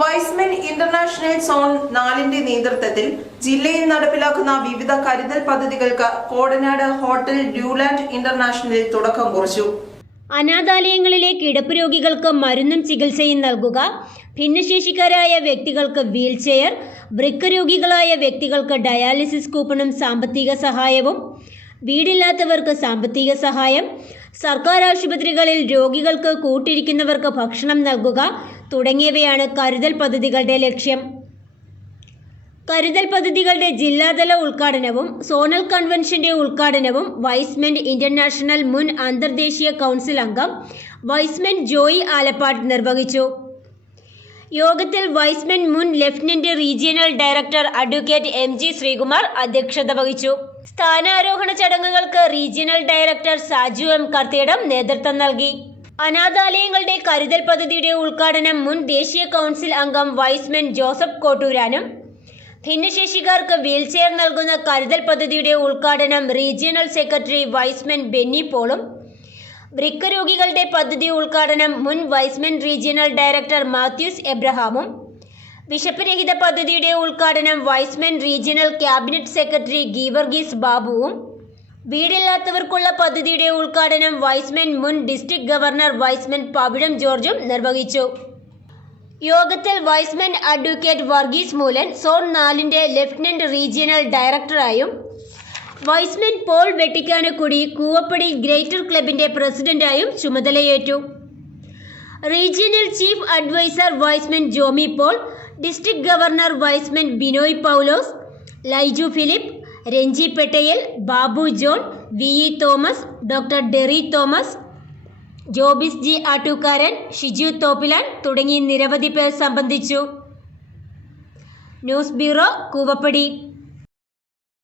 Wise men international zone 4-ന്റെ നേതൃത്വത്തിൽ ജില്ലയിൽ നടപ്പിലാക്കുന്ന വിവിധ കരുതൽ പദ്ധതികൾക്ക് കോടനാട് ഹോട്ടൽ ഡ്യൂലാൻഡ് ഇന്റർനാഷണലിൽ തുടക്കം കുറിച്ചു. അനാഥാലയങ്ങളിലെ കിടപ്പ് രോഗികൾക്ക് മരുന്നും ചികിത്സയും നൽകുക, ഭിന്നശേഷിക്കാരായ വ്യക്തികൾക്ക് വീൽചെയർ, വൃക്ക രോഗികളായ വ്യക്തികൾക്ക് ഡയാലിസിസ് കൂപ്പണും സാമ്പത്തിക സഹായവും, വീടില്ലാത്തവർക്ക് സാമ്പത്തിക സഹായം, സർക്കാർ ആശുപത്രികളിൽ രോഗികൾക്ക് കൂട്ടിരിക്കുന്നവർക്ക് ഭക്ഷണം നൽകുക തുടങ്ങിയവയാണ് കരുതൽ പദ്ധതികളുടെ ലക്ഷ്യം. കരുതൽ പദ്ധതികളുടെ ജില്ലാതല ഉദ്ഘാടനവും സോണൽ കൺവെൻഷന്റെ ഉദ്ഘാടനവും വൈസ്മെൻ ഇന്റർനാഷണൽ മുൻ അന്തർദേശീയ കൗൺസിൽ അംഗം വൈസ്മെൻ ജോയി ആലപ്പാട് നിർവഹിച്ചു. യോഗത്തിൽ വൈസ്മെൻ മുൻ lieutenant regional director advocate MG Sreekumar അധ്യക്ഷത വഹിച്ചു. സ്ഥാനാരോഹണ ചടങ്ങുകൾക്ക് regional director Saju M Karthedam നേതൃത്വം നൽകി. അനാഥാലയങ്ങളുടെ കരുതൽ പദ്ധതിയുടെ ഉദ്ഘാടനം മുൻ ദേശീയ കൗൺസിൽ അംഗം വൈസ്മെൻ ജോസഫ് കോട്ടൂരാനും, ഭിന്നശേഷിക്കാർക്ക് വീൽചെയർ നൽകുന്ന കരുതൽ പദ്ധതിയുടെ ഉദ്ഘാടനം റീജിയണൽ സെക്രട്ടറി വൈസ്മെൻ ബെന്നി പോളും, വൃക്ക രോഗികളുടെ പദ്ധതി ഉദ്ഘാടനം മുൻ വൈസ്മെൻ റീജിയണൽ ഡയറക്ടർ മാത്യൂസ് എബ്രഹാമും, വിശപ്പ് രഹിത പദ്ധതിയുടെ ഉദ്ഘാടനം Y's Men regional cabinet secretary Geevarghese ബാബുവും, വീടില്ലാത്തവർക്കുള്ള പദ്ധതിയുടെ ഉദ്ഘാടനം വൈസ്മെൻ മുൻ ഡിസ്ട്രിക്ട് ഗവർണർ വൈസ്മെൻ പവിഴം ജോർജും നിർവഹിച്ചു. യോഗത്തിൽ Y's Men advocate Varghese Moolan zone 4-ന്റെ ലഫ്റ്റനന്റ് റീജിയണൽ ഡയറക്ടറായും, വൈസ്മെൻ പോൾ വെട്ടിക്കാനക്കുടി കൂവപ്പടി ഗ്രേറ്റർ ക്ലബിന്റെ പ്രസിഡന്റായും ചുമതലയേറ്റു. Regional chief adviser Y's Men Jomy Paul, district governor Y's Men Binoy Paulose, Laiju Philip, Renji Pettayal, Babu John, VE Thomas, doctor Derry Thomas, Jobis G Attookaran, Shiju Thoppilan തുടങ്ങി നിരവധി പേർ സംബന്ധിച്ചു. News bureau, Koovappady.